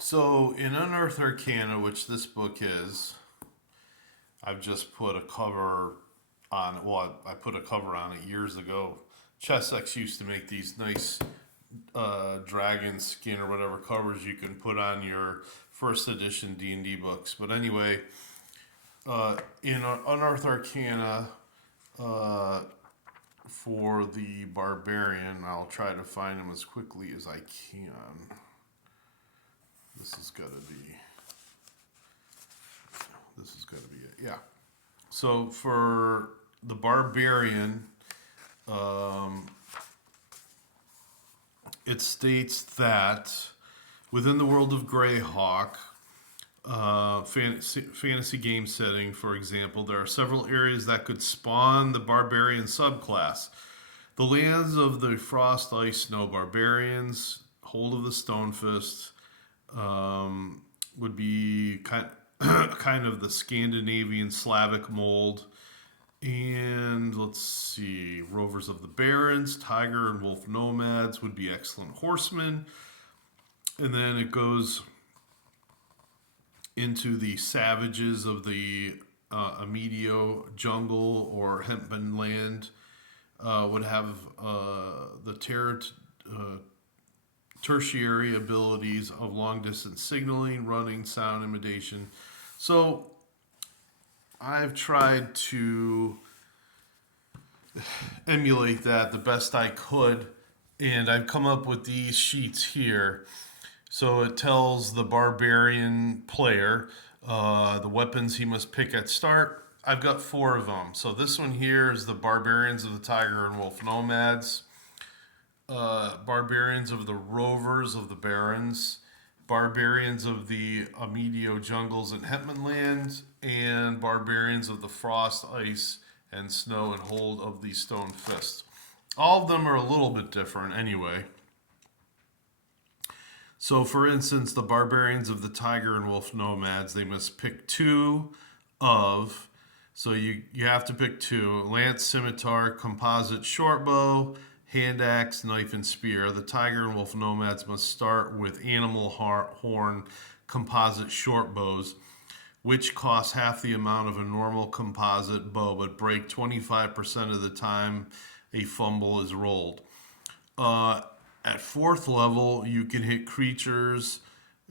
So in Unearthed Arcana, which this book is, I've just put a cover on. Well, I put a cover on it years ago. ChessX used to make these nice dragon skin or whatever covers you can put on your first edition D&D books. But anyway, in Unearthed Arcana, uh, for the Barbarian, I'll try to find him as quickly as I can. This is gotta be. This is gotta be it. Yeah. So for the Barbarian, um, it states that within the world of Greyhawk, fantasy game setting, for example, there are several areas that could spawn the Barbarian subclass. The lands of the Frost, Ice, Snow Barbarians, Hold of the Stonefist, would be kind of the Scandinavian Slavic mold. And let's see, Rovers of the Barrens, Tiger and Wolf Nomads would be excellent horsemen. And then it goes into the savages of the Amedio jungle or Hempman land, would have uh, tertiary abilities of long distance signaling, running, sound imitation. So I've tried to emulate that the best I could, and I've come up with these sheets here. So it tells the barbarian player the weapons he must pick at start. I've got four of them. So this one here is the Barbarians of the Tiger and Wolf Nomads, Barbarians of the Rovers of the Barrens, Barbarians of the Amedio Jungles and Hetman Land, and Barbarians of the Frost, Ice, and Snow and Hold of the Stone Fist. All of them are a little bit different anyway. So, for instance, the Barbarians of the Tiger and Wolf Nomads, they must pick two of. So you have to pick two: lance, scimitar, composite shortbow, hand axe, knife, and spear. The Tiger and Wolf Nomads must start with animal horn composite short bows, which cost half the amount of a normal composite bow, but break 25% of the time a fumble is rolled. Uh, at fourth level, you can hit creatures.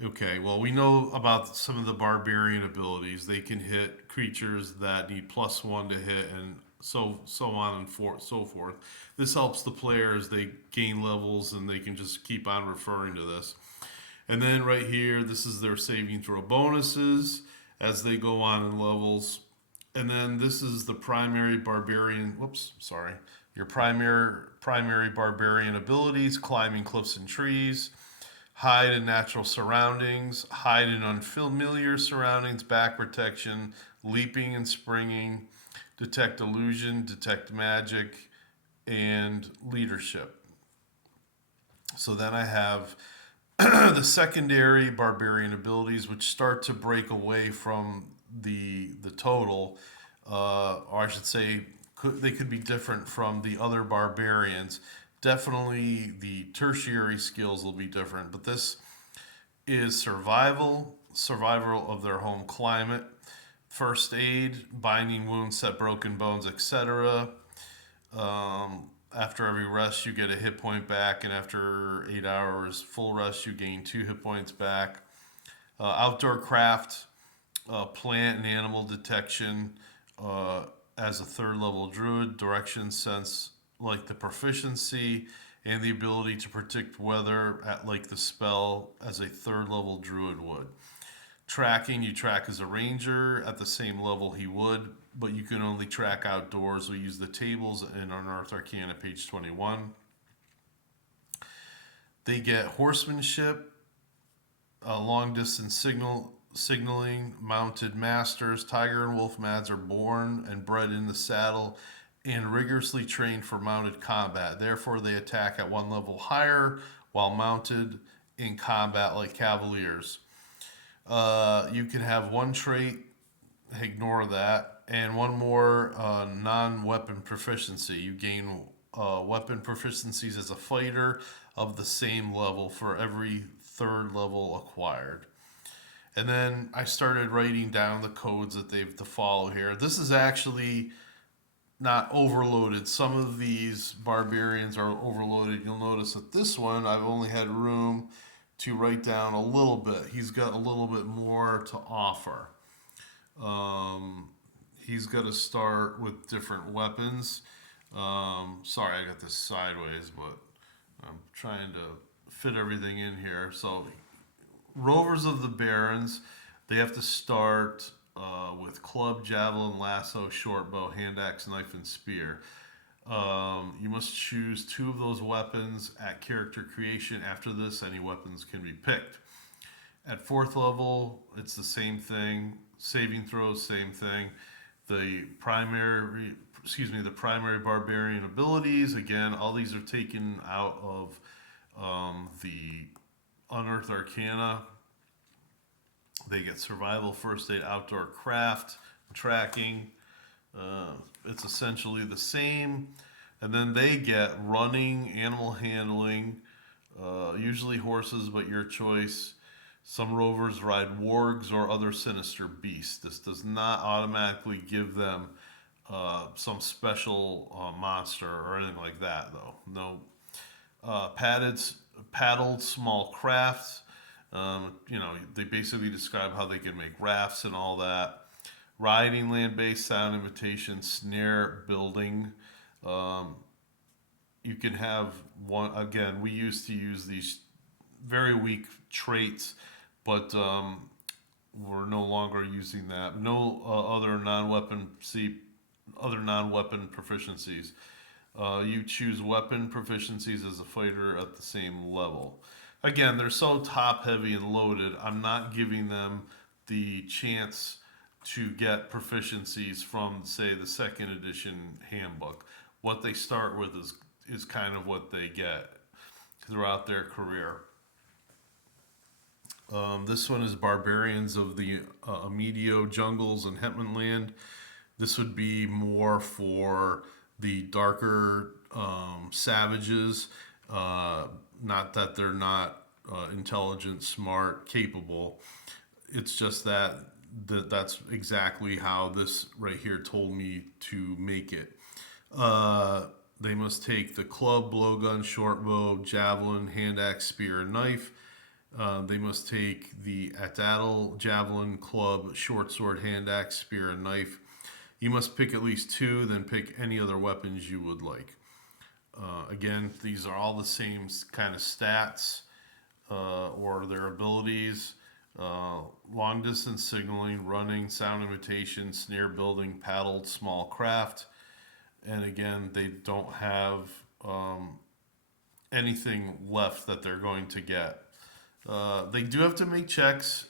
Okay, well, we know about some of the barbarian abilities. They can hit creatures that need +1 to hit, and so on and so forth. This helps the player as they gain levels, and they can just keep on referring to this. And then right here, this is their saving throw bonuses as they go on in levels. And then this is the primary barbarian. Whoops, sorry. Your primary barbarian abilities: climbing cliffs and trees, hide in natural surroundings, hide in unfamiliar surroundings, back protection, leaping and springing, detect illusion, detect magic, and leadership. So then I have the secondary barbarian abilities, which start to break away from the total, or I should say, they could be different from the other barbarians. Definitely, the tertiary skills will be different, but this is survival of their home climate, first aid, binding wounds, set broken bones, etc. After every rest, you get a hit point back, and after 8 hours full rest, you gain 2 hit points back. Outdoor craft, plant and animal detection, uh, as a third level druid, direction sense like the proficiency, and the ability to predict weather at like the spell as a third level druid would. Tracking, you track as a ranger at the same level he would, but you can only track outdoors. We use the tables in Unearthed Arcana, page 21. They get horsemanship, long distance signaling, mounted masters. Tiger and wolf mads are born and bred in the saddle and rigorously trained for mounted combat. Therefore, they attack at one level higher while mounted in combat like cavaliers. You can have one trait, ignore that, and one more, non weapon proficiency. You gain weapon proficiencies as a fighter of the same level for every 3rd level acquired. And then I started writing down the codes that they have to follow here. This is actually not overloaded. Some of these barbarians are overloaded. You'll notice that this one, I've only had room to write down a little bit. He's got a little bit more to offer. Um, he's got to start with different weapons. Sorry, I got this sideways, but I'm trying to fit everything in here. So, Rovers of the Barons, they have to start with club, javelin, lasso, short bow, hand axe, knife, and spear. You must choose 2 of those weapons at character creation. After this, any weapons can be picked. At 4th level, it's the same thing. Saving throws, same thing. The primary barbarian abilities. Again, all these are taken out of the Unearthed Arcana. They get survival, first aid, outdoor craft, tracking. It's essentially the same. And then they get running, animal handling, usually horses, but your choice. Some rovers ride wargs or other sinister beasts. This does not automatically give them some special monster or anything like that, though. No. Paddled small crafts. They basically describe how they can make rafts and all that. Riding, land-based, sound imitation, snare building. You can have one, again, we used to use these very weak traits, but we're no longer using that. No other non-weapon proficiencies. You choose weapon proficiencies as a fighter at the same level. Again, they're so top heavy and loaded, I'm not giving them the chance to get proficiencies from, say, the 2nd edition handbook. What they start with is kind of what they get throughout their career. This one is Barbarians of the Amedio Jungles and Hetmanland. This would be more for the darker savages. Not that they're not intelligent, smart, capable. It's just that's exactly how this right here told me to make it. They must take the club, blowgun, short bow, javelin, hand axe, spear, and knife. They must take the atadal, javelin, club, short sword, hand axe, spear, and knife. You must pick at least 2, then pick any other weapons you would like. Again, these are all the same kind of stats or their abilities. Long distance signaling, running, sound imitation, snare building, paddled, small craft. And again, they don't have anything left that they're going to get. They do have to make checks.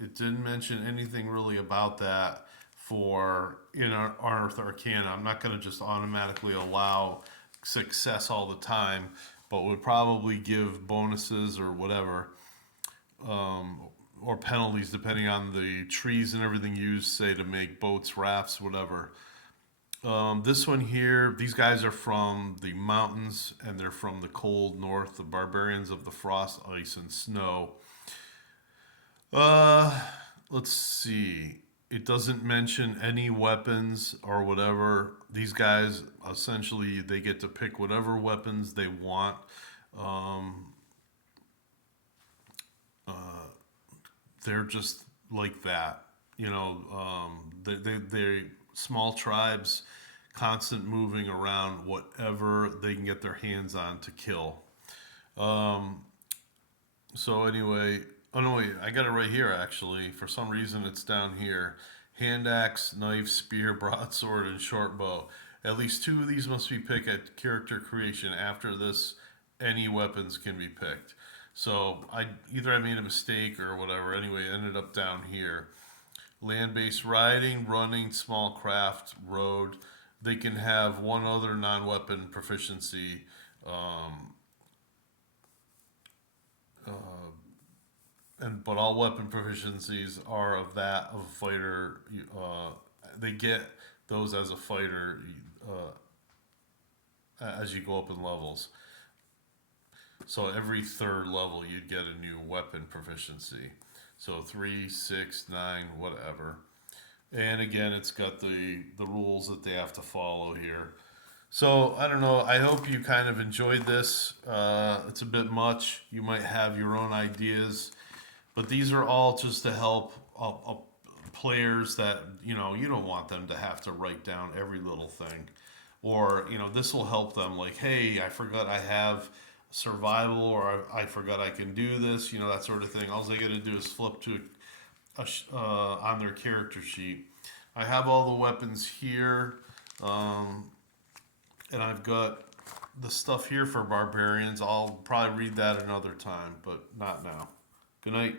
It didn't mention anything really about that in our Unearthed Arcana. I'm not going to just automatically allow success all the time, but would probably give bonuses or whatever, or penalties depending on the trees and everything used, say, to make boats, rafts, whatever. This one here, these guys are from the mountains and they're from the cold north, the barbarians of the frost, ice, and snow. Let's see. It doesn't mention any weapons or whatever. These guys, essentially, they get to pick whatever weapons they want. They're just like that. They're small tribes, constant moving around whatever they can get their hands on to kill. So anyway, oh no, wait, I got it right here actually. For some reason, it's down here. Hand axe, knife, spear, broadsword, and short bow. At least 2 of these must be picked at character creation. After this, any weapons can be picked. So I made a mistake or whatever. Anyway, it ended up down here. Land-based riding, running, small craft, road. They can have 1 other non-weapon proficiency. But all weapon proficiencies are of a fighter. They get those as a fighter as you go up in levels. So every third level, you'd get a new weapon proficiency. So 3, 6, 9, whatever. And again, it's got the rules that they have to follow here. So I don't know. I hope you kind of enjoyed this. It's a bit much. You might have your own ideas, but these are all just to help players that you don't want them to have to write down every little thing, or this will help them. Like, hey, I forgot I have survival, or I forgot I can do this. That sort of thing. All they got to do is flip to on their character sheet. I have all the weapons here. And I've got the stuff here for barbarians. I'll probably read that another time, but not now. Good night.